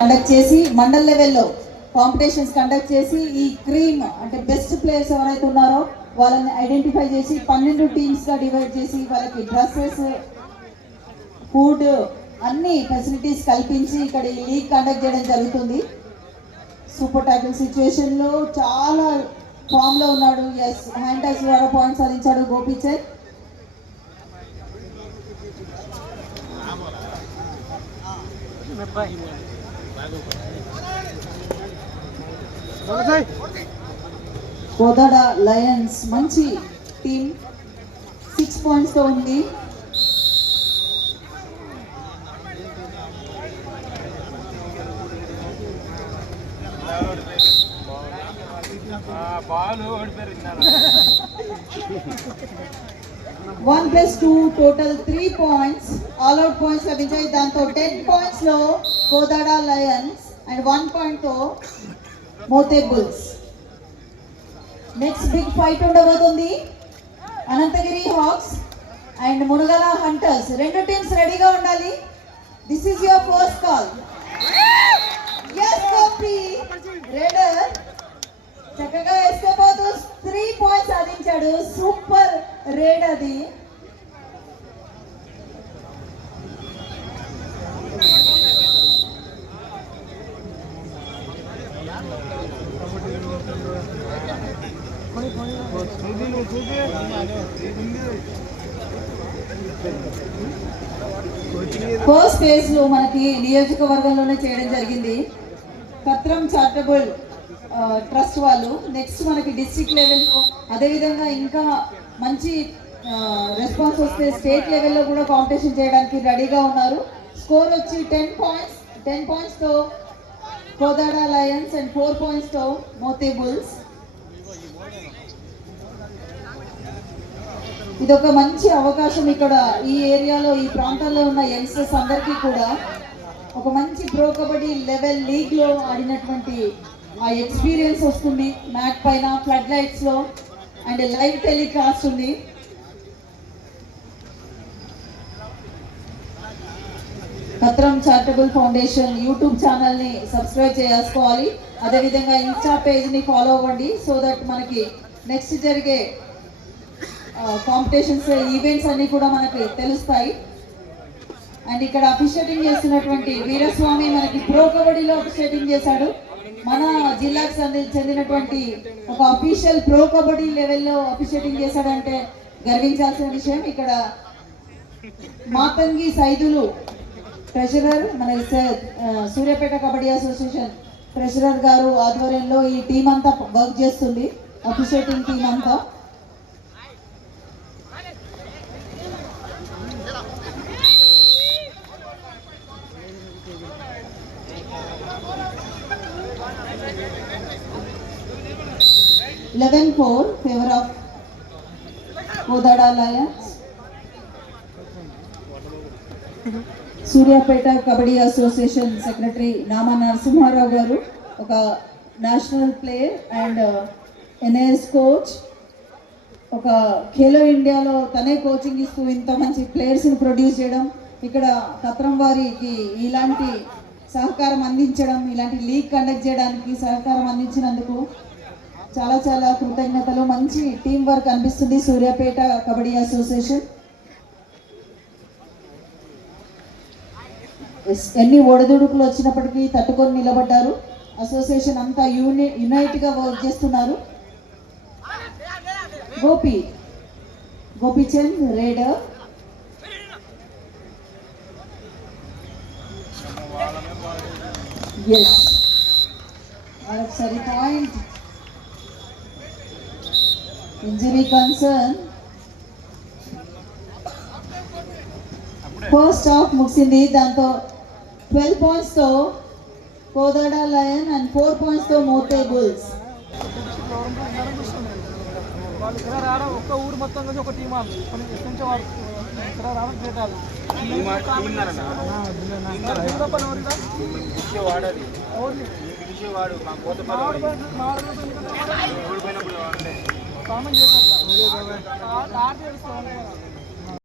కండక్ట్ చేసి మండల్ లెవెల్లో competitions conduct చేసి ఈ క్రీమ్ అంటే బెస్ట్ ప్లేయర్స్ ఎవరైతే ఉన్నారో వాళ్ళని ఐడెంటిఫై చేసి 12 టీమ్స్గా డివైడ్ చేసి వాళ్ళకి డ్రెస్సెస్, ఫుడ్ అన్ని ఫెసిలిటీస్ కల్పించి ఇక్కడ ఈ లీగ్ కండక్ట్ చేయడం జరుగుతుంది. సూపర్ టైటిల్ సిచ్యువేషన్లో చాలా ఫామ్లో ఉన్నాడు. ఎస్, హ్యాండ్ టచ్ ద్వారా పాయింట్స్ సాధించాడు గోపీచంద్. కోదాడ లయన్స్ మంచి టీమ్ 6 పాయింట్స్తో ఉంది. One plus 2 total 3 points. All out points లభించాయి. దాంతో 10 పాయింట్స్లో కోదాడ లయన్స్ అండ్ 1 పాయింట్తో Mothe Bulls. Next big fight ఉండబోతుంది. Ananthagiri Hawks and Munagala Hunters. రెండు టీమ్స్ రెడీగా ఉండాలి. This is your first call. yes Gopi raider చక్కగా వేసుకోబోతూ 3 పాయింట్స్ సాధించాడు. సూపర్ రేడ్ అది. ఫస్ట్ ఫేజ్ లో మనకి నియోజకవర్గంలోనే చేయడం జరిగింది. కత్రం చారిటబుల్ ట్రస్ట్ వాళ్ళు. నెక్స్ట్ మనకి డిస్ట్రిక్ట్ లెవెల్లో, అదేవిధంగా ఇంకా మంచి రెస్పాన్స్ వస్తే స్టేట్ లెవెల్లో కూడా కాంపిటీషన్ చేయడానికి రెడీగా ఉన్నారు. స్కోర్ వచ్చి 10 పాయింట్స్. 10 పాయింట్స్తో కోదాడ లయన్స్ అండ్ 4 పాయింట్స్తో మోతే బుల్స్. ఇదొక మంచి అవకాశం. ఇక్కడ ఈ ఏరియాలో, ఈ ప్రాంతాల్లో ఉన్న యంగ్స్టర్స్ అందరికీ కూడా ఒక మంచి ప్రో కబడ్డీ లెవెల్ లీగ్లో ఆడినటువంటి ఆ ఎక్స్పీరియన్స్ వస్తుంది. మ్యాట్ పైన ఫ్లడ్ లైట్స్లో అండ్ లైవ్ టెలికాస్ట్ ఉంది. కత్రం చారిటబుల్ ఫౌండేషన్ యూట్యూబ్ ఛానల్ని సబ్స్క్రైబ్ చేసుకోవాలి. అదేవిధంగా ఇన్స్టా పేజ్ని ఫాలో అవ్వండి. సో దట్ మనకి నెక్స్ట్ జరిగే కాంపిటీషన్స్, ఈవెంట్స్ అన్నీ కూడా మనకి తెలుస్తాయి. అండ్ ఇక్కడ అఫిషియేటింగ్ చేస్తున్నటువంటి వీరస్వామి మనకి ప్రో కబడ్డీలో అఫిషియేటింగ్ చేశాడు. మన జిల్లాకు చెందినటువంటి ఒక అఫీషియల్ ప్రో కబడ్డీ లెవెల్లో అఫిషియేటింగ్ చేశాడంటే గర్వించాల్సిన విషయం. ఇక్కడ మాతంగి సైదులు ట్రెజరర్, మన సూర్యాపేట కబడ్డీ అసోసియేషన్ ట్రెజరర్ గారు ఆధ్వర్యంలో ఈ టీం అంతా వర్క్ చేస్తుంది. అఫిషియేటింగ్ టీం అంతా. Eleven 4 favor of Kodada Lions. Suryapet kabaddi association secretary Nama Narasimha Rao garu national player and NAS coach. ఒక ఖేలో ఇండియాలో తనే కోచింగ్ ఇస్తూ ఇంత మంచి ప్లేయర్స్ని ప్రొడ్యూస్ చేయడం, ఇక్కడ కత్రం వారికి ఇలాంటి సహకారం అందించడం, ఇలాంటి లీగ్ కండక్ట్ చేయడానికి సహకారం అందించినందుకు చాలా చాలా కృతజ్ఞతలు. మంచి టీం వర్క్ అనిపిస్తుంది సూర్యాపేట కబడ్డీ అసోసియేషన్. ఎన్ని ఒడిదుడుకులు వచ్చినప్పటికీ తట్టుకొని నిలబడ్డారు. అసోసియేషన్ అంతా యునైట్గా వర్క్ చేస్తున్నారు. గోపీచంద్ రేడర్. ఎస్, మరొకసారి point. Injury concern. First half ముగిసింది. దాంతో 12 పాయింట్స్తో కోదాడ లయన్ అండ్ 4 పాయింట్స్తో మోతే బుల్స్. ఒక్క ఊరు మొత్తం కలిసి ఒక టీం ఆడు నుంచి వాడు ఇక్కడ రావడం పెట్టాలి. కామెంట్ చేస్తారు.